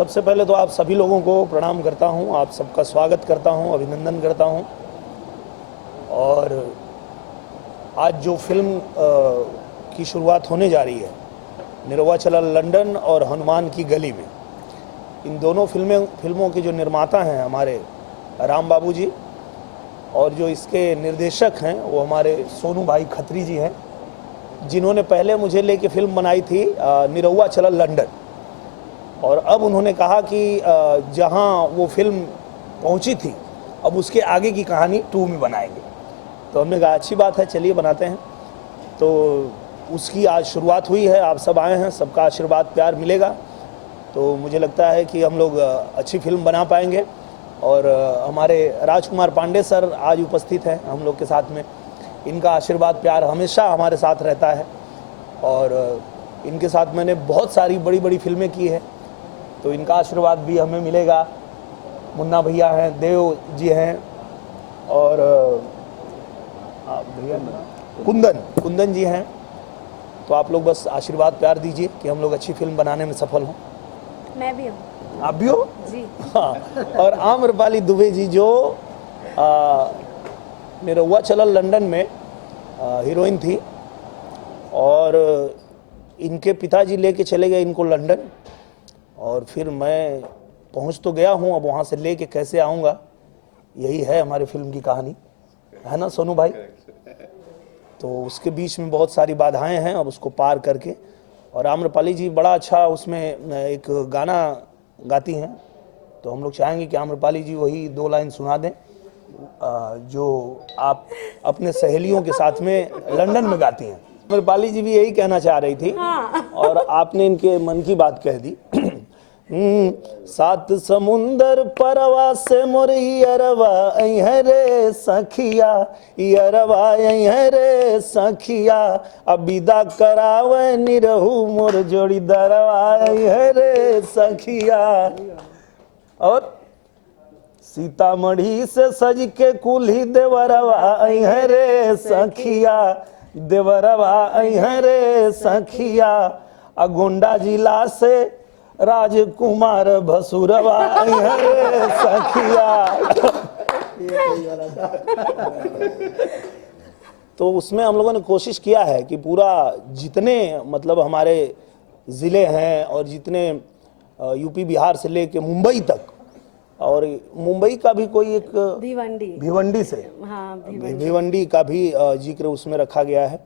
सबसे पहले तो आप सभी लोगों को प्रणाम करता हूं, आप सबका स्वागत करता हूं, अभिनंदन करता हूं। और आज जो फिल्म की शुरुआत होने जा रही है, निरहुआ चला लंदन और हनुमान की गली में, इन दोनों फिल्मों के जो निर्माता हैं हमारे राम बाबू जी, और जो इसके निर्देशक हैं वो हमारे सोनू भाई खत्री जी हैं, जिन्होंने पहले मुझे लेके फिल्म बनाई थी निरहुआ चला लंदन। और अब उन्होंने कहा कि जहां वो फिल्म पहुंची थी अब उसके आगे की कहानी 2 में बनाएंगे। तो हमने कहा अच्छी बात है, चलिए बनाते हैं। तो उसकी आज शुरुआत हुई है, आप सब आए हैं, सबका आशीर्वाद प्यार मिलेगा तो मुझे लगता है कि हम लोग अच्छी फिल्म बना पाएंगे। और हमारे राजकुमार पांडे सर आज उपस्थित हैं हम लोग के साथ में, इनका आशीर्वाद प्यार हमेशा हमारे साथ रहता है। और इनके साथ मैंने बहुत सारी बड़ी बड़ी फिल्में की हैं, तो इनका आशीर्वाद भी हमें मिलेगा। मुन्ना भैया हैं, देव जी हैं, और भैया कुंदन जी हैं। तो आप लोग बस आशीर्वाद प्यार दीजिए कि हम लोग अच्छी फिल्म बनाने में सफल हों। मैं भी हूँ। आप भी हो जी। हाँ। और आम्रपाली दुबे जी जो निरहुआ चला लंदन में हीरोइन थी, और इनके पिताजी लेके चले गए इनको लंदन, और फिर मैं पहुंच तो गया हूं, अब वहां से लेके कैसे आऊंगा, यही है हमारी फिल्म की कहानी, है ना सोनू भाई। तो उसके बीच में बहुत सारी बाधाएं हैं, अब उसको पार करके। और आम्रपाली जी बड़ा अच्छा उसमें एक गाना गाती हैं, तो हम लोग चाहेंगे कि आम्रपाली जी वही 2 लाइन सुना दें जो आप अपने सहेलियों के साथ में लंदन में गाती हैं। आम्रपाली जी भी यही कहना चाह रही थी। हाँ। और आपने इनके मन की बात कह दी। 7 समुंदर परवा से मोर यरवा है रे सखिया, यरवा है रे सखिया, अबिदा करावे निरहु मोर जोड़ी दरवा है रे सखिया। और सीतामढ़ी से सज के कुल्ही देवरवा है रे सखिया, देवरवा है रे सखिया, गोंडा जिला से राजकुमार भसुरवा है रे सखिया। तो उसमें हम लोगों ने कोशिश किया है कि पूरा जितने मतलब हमारे ज़िले हैं और जितने यूपी बिहार से लेके मुंबई तक, और मुंबई का भी कोई एक भिवंडी से, हाँ, भिवंडी का भी जिक्र उसमें रखा गया है।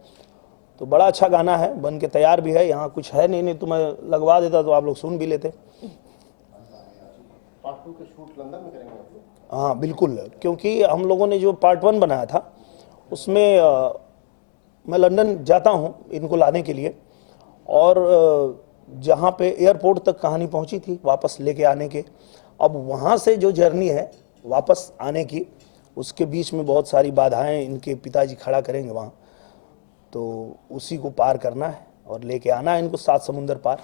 तो बड़ा अच्छा गाना है, बन के तैयार भी है। यहाँ कुछ है नहीं तो मैं लगवा देता तो आप लोग सुन भी लेते। पार्ट 2 के शूट लंदन में करेंगे आप लोग? हाँ बिल्कुल, क्योंकि हम लोगों ने जो पार्ट 1 बनाया था उसमें मैं लंदन जाता हूँ इनको लाने के लिए, और जहाँ पे एयरपोर्ट तक कहानी पहुँची थी वापस लेके आने के, अब वहाँ से जो जर्नी है वापस आने की, उसके बीच में बहुत सारी बाधाएं इनके पिताजी खड़ा करेंगे वहाँ, तो उसी को पार करना है और लेके आना है इनको 7 समुंदर पार।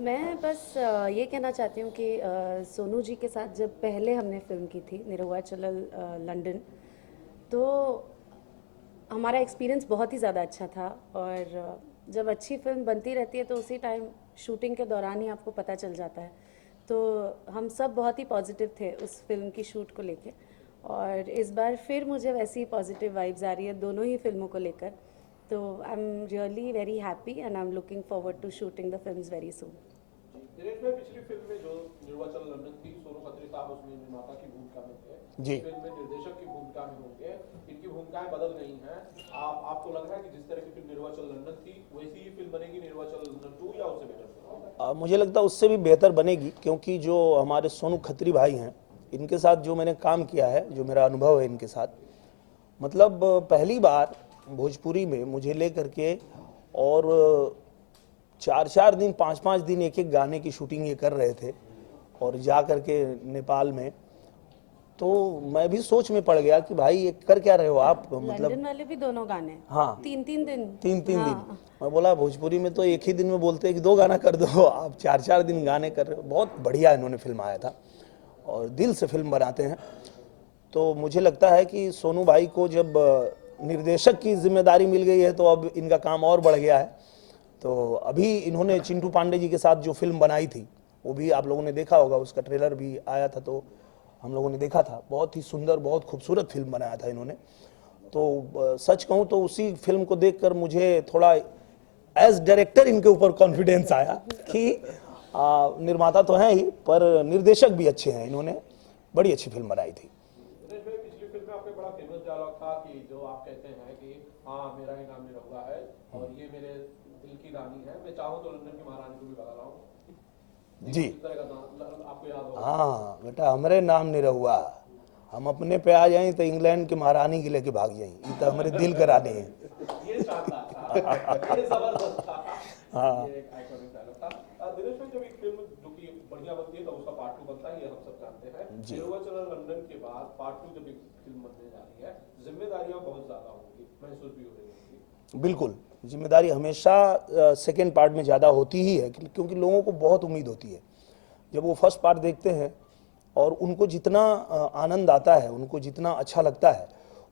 मैं बस ये कहना चाहती हूँ कि सोनू जी के साथ जब पहले हमने फिल्म की थी निरहुआ चला लंदन, तो हमारा एक्सपीरियंस बहुत ही ज़्यादा अच्छा था। और जब अच्छी फिल्म बनती रहती है तो उसी टाइम शूटिंग के दौरान ही आपको पता चल जाता है। तो हम सब बहुत ही पॉजिटिव थे उस फिल्म की शूट को लेके, और इस बार फिर मुझे वैसी ही पॉजिटिव वाइब्स आ रही है दोनों ही फिल्मों को लेकर। तो I am really very happy and I am looking forward to shooting the films very soon. Dinesh भाई, पिछली फिल्म में जो निरहुआ चला लंदन थी, सोनू खत्री साहब उसमें निर्माता की भूमिका में थे, जी। फिल्म में निर्देशक की भूमिका में होंगे, इनकी भूमिकाएं बदल गई हैं। आपको लग रहा है कि जिस तरह की फिल्म निरहुआ चला लंदन थी वैसी ही फिल्म बनेगी निरहुआ चला लंदन 2, या उससे बेहतर? मुझे लगता है उससे भी बेहतर बनेगी, क्योंकि जो हमारे सोनू खत्री भाई हैं इनके साथ जो मैंने काम किया है, जो मेरा अनुभव है इनके साथ, मतलब पहली बार भोजपुरी में मुझे लेकर के और 4-4 दिन 5-5 दिन एक गाने की शूटिंग ये कर रहे थे, और जा कर के नेपाल में, तो मैं भी सोच में पड़ गया कि भाई ये कर क्या रहे हो आप, मतलब लंदन वाले भी दोनों गाने हाँ 3-3 दिन 3-3 दिन। मैं बोला भोजपुरी में तो एक ही दिन में बोलते हैं कि 2 गाना कर दो, आप 4-4 दिन गाने कर रहे हो। बहुत बढ़िया इन्होंने फिल्म आया था और दिल से फिल्म बनाते हैं। तो मुझे लगता है कि सोनू भाई को जब निर्देशक की जिम्मेदारी मिल गई है तो अब इनका काम और बढ़ गया है। तो अभी इन्होंने चिंटू पांडे जी के साथ जो फिल्म बनाई थी वो भी आप लोगों ने देखा होगा, उसका ट्रेलर भी आया था तो हम लोगों ने देखा था। बहुत ही सुंदर, बहुत खूबसूरत फिल्म बनाया था इन्होंने। तो सच कहूँ तो उसी फिल्म को देखकर मुझे थोड़ा एज डायरेक्टर इनके ऊपर कॉन्फिडेंस आया कि निर्माता तो हैं ही पर निर्देशक भी अच्छे हैं, इन्होंने बड़ी अच्छी फिल्म बनाई थी। दिनेश भाई, पिछली फिल्म में आपका बड़ा फेमस डायलॉग था कि जो आप कहते हैं कि हाँ मेरा ही नाम निरहुआ है और ये मेरे दिल की रानी है, मैं चाहूँ तो लंदन की महारानी को भी बता रहा हूँ। जी इस तरह का आपको याद होगा। हाँ बेटा, हमरे नाम निरहुआ, हम अपने पे आ जाएं तो इंग्लैंड की महारानी के लेके भाग जाएं, ये तो हमारे दिल का रानी है। ये शानदार था, ये जबरदस्त था। ये एक आइकॉनिक डायलॉग था। दिनेश भाई, जब एक फिल्म जो कि बढ़िया बनती है तो उसका पार्ट 2 बनता है, ये हम सब जानते हैं। निरहुआ चलल लंदन के बाद पार्ट 2 जब एक फिल्म बनने जा रही है, जिम्मेदारियां बहुत ज्यादा होंगी, महसूस भी हो रही होंगी। बिल्कुल, जिम्मेदारी हमेशा सेकेंड पार्ट में ज़्यादा होती ही है, क्योंकि लोगों को बहुत उम्मीद होती है। जब वो फर्स्ट पार्ट देखते हैं और उनको जितना आनंद आता है, उनको जितना अच्छा लगता है,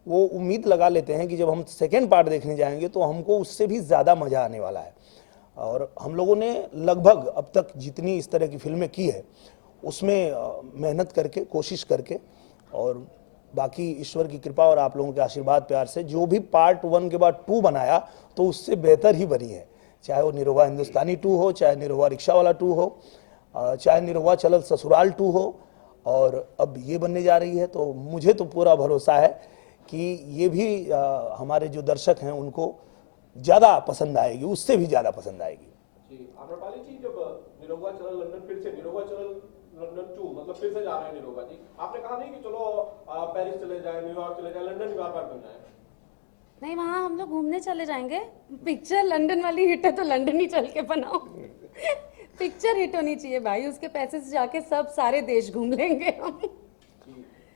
वो उम्मीद लगा लेते हैं कि जब हम सेकेंड पार्ट देखने जाएंगे तो हमको उससे भी ज़्यादा मज़ा आने वाला है। और हम लोगों ने लगभग अब तक जितनी इस तरह की फिल्में की है उसमें मेहनत करके, कोशिश करके, और बाकी ईश्वर की कृपा और आप लोगों के आशीर्वाद प्यार से जो भी पार्ट 1 के बाद 2 बनाया तो उससे बेहतर ही बनी है। चाहे वो निरहुआ हिंदुस्तानी 2 हो, चाहे निरहुआ रिक्शा वाला 2 हो, चाहे निरहुआ चलल ससुराल 2 हो, और अब ये बनने जा रही है। तो मुझे तो पूरा भरोसा है कि ये भी हमारे जो दर्शक हैं उनको ज़्यादा पसंद आएगी, उससे भी ज़्यादा पसंद आएगी। जी, आम्रपाली जी, जब निरहुआ चलल लंदन, फिर से निरहुआ चलल लंदन 2, मतलब फिर से जा रहे हैं निरहुआ जी, आपने कहा नहीं कि चलो पेरिस चले जाए, न्यूयॉर्क चले जाए, लंदन ही बार-बार क्यों जाए? नहीं, वहाँ हम लोग घूमने चले जाएंगे। पिक्चर लंदन वाली हिट है तो लंदन ही चल के बनाओ। पिक्चर हिट होनी चाहिए भाई, उसके पैसे से जाके सब सारे देश घूम लेंगे हम।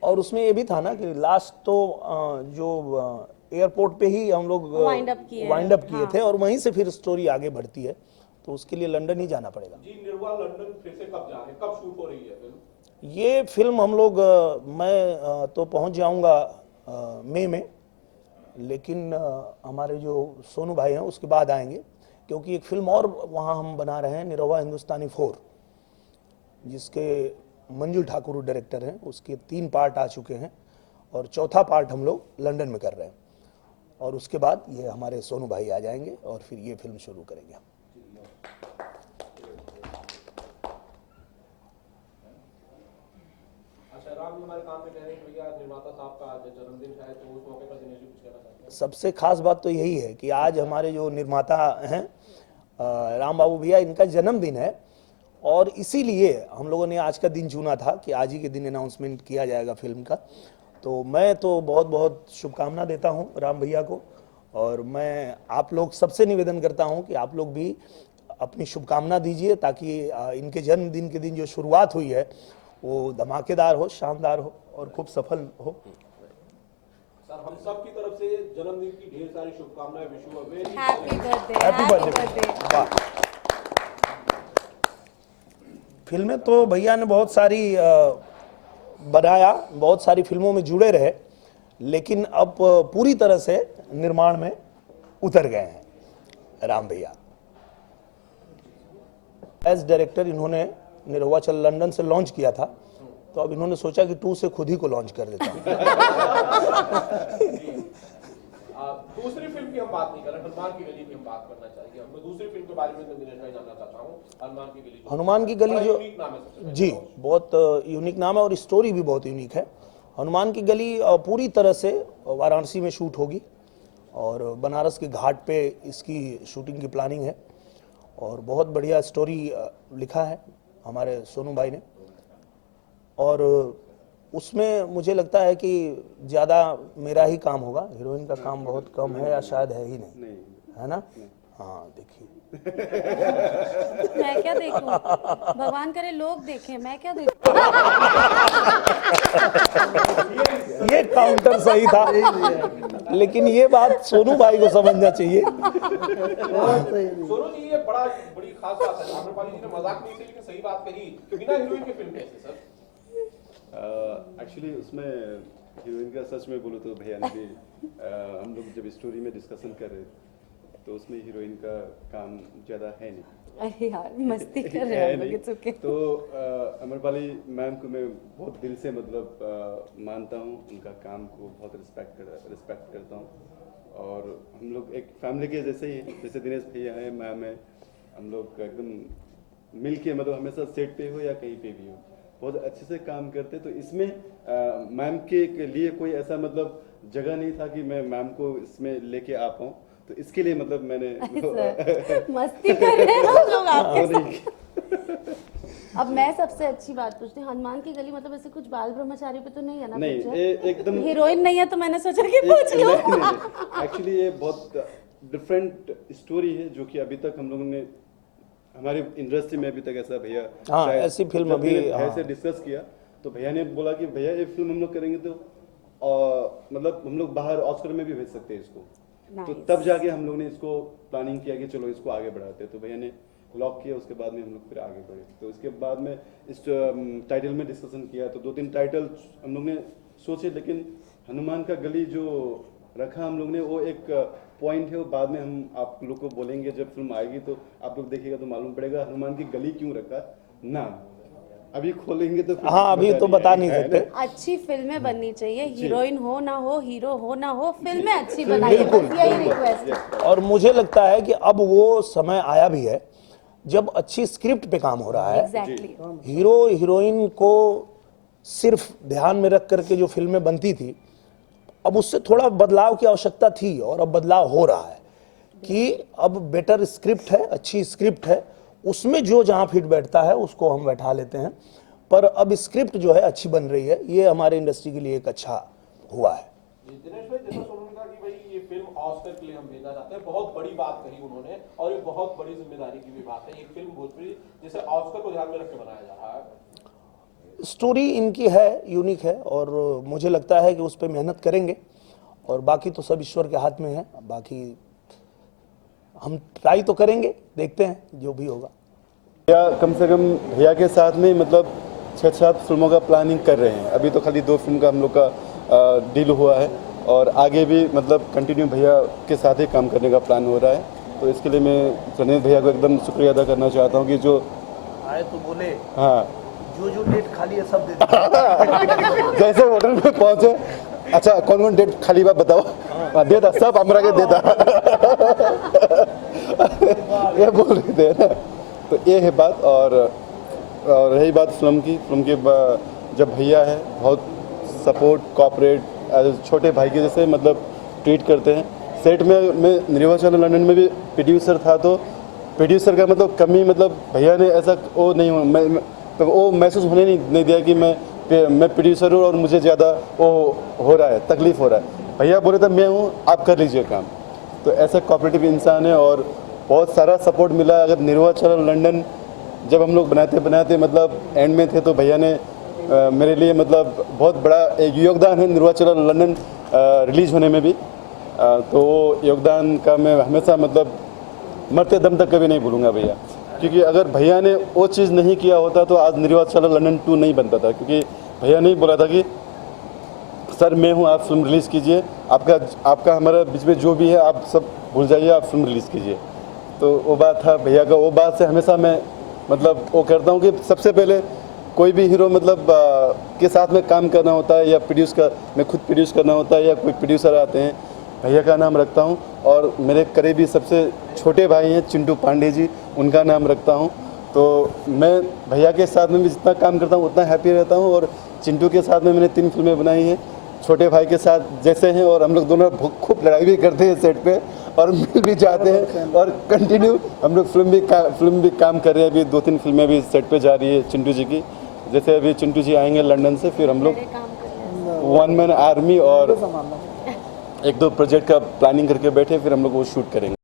और उसमें ये भी था ना कि लास्ट तो जो एयरपोर्ट पे ही हम लोग Wind up किए हैं, वाइंड अप किए हाँ। थे और वहीं से फिर स्टोरी आगे बढ़ती है, तो उसके लिए लंदन ही जाना पड़ेगा। जी, निरहुआ लंदन फिर से कब जा रहे हैं, कब शूट हो रही है फिल्म? ये फिल्म हम लोग मैं तो पहुंच जाऊंगा मई में, लेकिन हमारे जो सोनू भाई हैं उसके बाद आएंगे, क्योंकि एक फिल्म और वहाँ हम बना रहे हैं, निरहुआ हिंदुस्तानी 4, जिसके मंजुल ठाकुर डायरेक्टर हैं। उसके 3 पार्ट आ चुके हैं और चौथा पार्ट हम लोग लंदन में कर रहे हैं, और उसके बाद ये हमारे सोनू भाई आ जाएंगे और फिर ये फिल्म शुरू करेंगे हम। अच्छा, राम जी हमारे काम में कह रहे हैं कि भैया निर्माता साहब का आज जन्मदिन है, तो उस मौके पर दिनेश जी कुछ कहना चाहते हैं? सबसे खास बात तो यही है कि आज हमारे जो निर्माता हैं राम बाबू भैया, इनका जन्मदिन है, और इसीलिए हम लोगों ने आज का दिन चुना था कि आज ही के दिन अनाउंसमेंट किया जाएगा फिल्म का। तो मैं तो बहुत बहुत शुभकामना देता हूं राम भैया को, और मैं आप लोग सबसे निवेदन करता हूं कि आप लोग भी अपनी शुभकामना दीजिए, ताकि इनके जन्मदिन के दिन जो शुरुआत हुई है वो धमाकेदार हो, शानदार हो और खूब सफल हो। सर, हम सब की तरफ से जन्मदिन की ढेर सारी शुभकामनाएं। Wish you a very happy birthday, happy birthday. वाह, फिल्में तो भैया ने बहुत सारी बनाया, बहुत सारी फिल्मों में जुड़े रहे, लेकिन अब पूरी तरह से निर्माण में उतर गए हैं राम भैया। एज डायरेक्टर इन्होंने निरहुआ चल लंदन से लॉन्च किया था, तो अब इन्होंने सोचा कि 2 से खुद ही को लॉन्च कर देता हूं। दूसरी फिल्म की हम बात नहीं कर रहे, हनुमान की गली की हम बात करना चाहिए। हमको दूसरी फिल्म के बारे में मैं दिनेश भाई जानना चाहता हूँ। हनुमान की गली, हनुमान की गली बड़ा जो यूनिक नाम है सबसे पहले। जी, बहुत यूनिक नाम है और स्टोरी भी बहुत यूनिक है। हनुमान की गली पूरी तरह से वाराणसी में शूट होगी, और बनारस के घाट पे इसकी शूटिंग की प्लानिंग है, और बहुत बढ़िया स्टोरी लिखा है हमारे सोनू भाई ने। और उसमें मुझे लगता है कि ज़्यादा मेरा ही काम होगा, हीरोइन का काम बहुत कम है या शायद है ही नहीं, है ना? हाँ, देखिए मैं क्या देखूं, भगवान करे लोग देखें, मैं क्या देखूं। ये काउंटर सही था, लेकिन ये बात सोनू भाई को समझना चाहिए। सोनू जी, ये बड़ी खास बात है। आम्रपाली जी ने मजाक नहीं की, लेकिन सही बात कही कि बिना हीरोइन के फिल्म कैसे सर? एक्चुअली उसमें हीरोइन का सच में बोलो तो भैया ने भी हम लोग जब स्टोरी में डिस्कशन कर रहे थे तो उसमें हीरोइन का काम ज़्यादा है नहीं। अरे यार मस्ती कर रहे हैं हम लोग, it's okay। तो अमरपाली मैम को मैं बहुत दिल से मतलब मानता हूँ, उनका काम को बहुत रिस्पेक्ट करता हूँ और हम लोग एक फैमिली के जैसे ही हैं, जैसे दिनेश भैया हैं, मैम है, हम लोग एकदम मिल के मतलब हमेशा सेट पे हो या कहीं पे भी हो बहुत अच्छे से काम करते। तो इसमें मैम के लिए कोई ऐसा मतलब जगह नहीं था कि मैं मैम को इसमें लेके आ पाऊँ, तो इसके लिए मतलब मैंने मस्ती कर रहे हैं हम लोग आपके साथ। अब मैं सबसे अच्छी बात पूछती हूँ, हनुमान की गली मतलब ऐसे कुछ बाल ब्रह्मचारी पे तो नहीं है ना? नहीं, एकदम हीरोइन नहीं है तो मैंने सोचा कि पूछ लूं। एक्चुअली ये बहुत डिफरेंट स्टोरी है जो कि अभी तक हम लोगों ने हमारी इंडस्ट्री में अभी तक ऐसा भैया हाँ, ऐसी फिल्म अभी भैया से डिस्कस किया तो भैया ने बोला कि भैया ये फिल्म हम लोग करेंगे तो मतलब हम लोग बाहर ऑस्कर में भी भेज सकते हैं इसको। तो तब जाके हम लोग ने इसको प्लानिंग किया कि चलो इसको आगे बढ़ाते हैं, तो भैया ने लॉक किया, उसके बाद में हम लोग फिर आगे बढ़े। तो इसके बाद में इस टाइटल में डिस्कशन किया तो 2-3 टाइटल हम लोग ने सोचे, लेकिन हनुमान का गली जो रखा हम लोग ने वो एक पॉइंट है, वो बाद में हम आप लोग को बोलेंगे, जब फिल्म आएगी तो आप लोग देखिएगा तो मालूम पड़ेगा हनुमान की गली क्यों रखा नाम। अभी खोलेंगे तो हाँ, अभी तो बता नहीं सकते। अच्छी फिल्में बननी चाहिए, हीरोइन हो ना हो, हीरो हो ना हो, फिल्में अच्छी बनाइए, बस यही रिक्वेस्ट है। और मुझे लगता है कि अब वो समय आया भी है जब अच्छी स्क्रिप्ट पे काम हो रहा है। एग्जैक्टली। हीरो हीरोइन को सिर्फ ध्यान में रख करके जो फिल्में बनती थी, अब उससे थोड़ा बदलाव की आवश्यकता थी और अब बदलाव हो रहा है कि अब बेटर स्क्रिप्ट है, अच्छी स्क्रिप्ट है, उसमें जो जहां फिट बैठता है उसको हम बैठा लेते हैं। पर अब स्क्रिप्ट जो है अच्छी बन रही है, ये हमारे इंडस्ट्री के लिए एक अच्छा हुआ है। दिनेश भाई, जैसा सोनू ने कहा कि भाई ये फिल्म ऑस्कर के लिए हम भेजना चाहते हैं, बहुत बड़ी बात कही उन्होंने और ये बहुत बड़ी जिम्मेदारी की भी बात है। ये फिल्म भोजपुरी जिसे ऑस्कर को ध्यान में रख के बनाया जा रहा है। स्टोरी इनकी है, यूनिक है और मुझे लगता है कि उस पर मेहनत करेंगे और बाकी तो सब ईश्वर के हाथ में है। बाकी हम ट्राई तो करेंगे, देखते हैं जो भी होगा। भैया कम से कम भैया के साथ में मतलब 6-7 फिल्मों का प्लानिंग कर रहे हैं। अभी तो खाली 2 फिल्म का हम लोग का डील हुआ है और आगे भी मतलब कंटिन्यू भैया के साथ ही काम करने का प्लान हो रहा है। तो इसके लिए मैं सनील भैया को एकदम शुक्रिया अदा करना चाहता हूँ कि जो आए तो बोले हाँ जो डेट खाली है सब दे दो। जैसे होटल में पहुंचे, अच्छा कौन कौन डेट खाली बात बताओ, देता सब हमरा के देता ये बोल रहे थे ना। तो ये है बात। और रही बात फिल्म की जब भैया है बहुत सपोर्ट कॉपरेट छोटे भाई के जैसे मतलब ट्रीट करते हैं। सेट में मैं निर्वा चैनल लंदन में भी प्रोड्यूसर था, तो प्रोड्यूसर का मतलब कमी मतलब भैया ने ऐसा वो नहीं वो महसूस होने नहीं दिया कि मैं प्रोड्यूसर हूँ और मुझे ज़्यादा वो हो रहा है, तकलीफ़ हो रहा है। भैया बोले था मैं हूँ, आप कर लीजिए काम। तो ऐसा कोऑपरेटिव इंसान है और बहुत सारा सपोर्ट मिला। अगर निर्वा चैनल लंदन जब हम लोग बनाते मतलब एंड में थे, तो भैया ने मेरे लिए मतलब बहुत बड़ा एक योगदान है निर्वा चैनल लंदन रिलीज़ होने में भी। तो वो योगदान का मैं हमेशा मतलब मरते दम तक कभी नहीं भूलूंगा भैया, क्योंकि अगर भैया ने वो चीज़ नहीं किया होता तो आज निर्वा चैनल लंदन 2 नहीं बनता था। क्योंकि भैया ने बोला था कि सर मैं हूँ, आप फिल्म रिलीज़ कीजिए, आपका हमारा बीच में जो भी है आप सब भूल जाइए, आप फिल्म रिलीज़ कीजिए। तो वो बात था भैया का, वो बात से हमेशा मैं मतलब वो करता हूँ कि सबसे पहले कोई भी हीरो मतलब के साथ में काम करना होता है या मैं खुद प्रोड्यूस करना होता है या कोई प्रोड्यूसर आते हैं, भैया का नाम रखता हूँ। और मेरे करीबी सबसे छोटे भाई हैं चिंटू पांडे जी, उनका नाम रखता हूँ। तो मैं भैया के साथ में भी जितना काम करता हूँ उतना हैप्पी रहता हूँ। और चिंटू के साथ में मैंने 3 फिल्में बनाई हैं, छोटे भाई के साथ जैसे हैं, और हम लोग दोनों खूब लड़ाई भी करते हैं सेट पे और मिल भी जाते हैं और कंटिन्यू हम लोग फिल्म भी काम कर रहे हैं। अभी 2-3 फिल्में भी सेट पे जा रही है चिंटू जी की। जैसे अभी चिंटू जी आएंगे लंदन से, फिर हम लोग 1 मैन आर्मी और 1-2 प्रोजेक्ट का प्लानिंग करके बैठे, फिर हम लोग वो शूट करेंगे।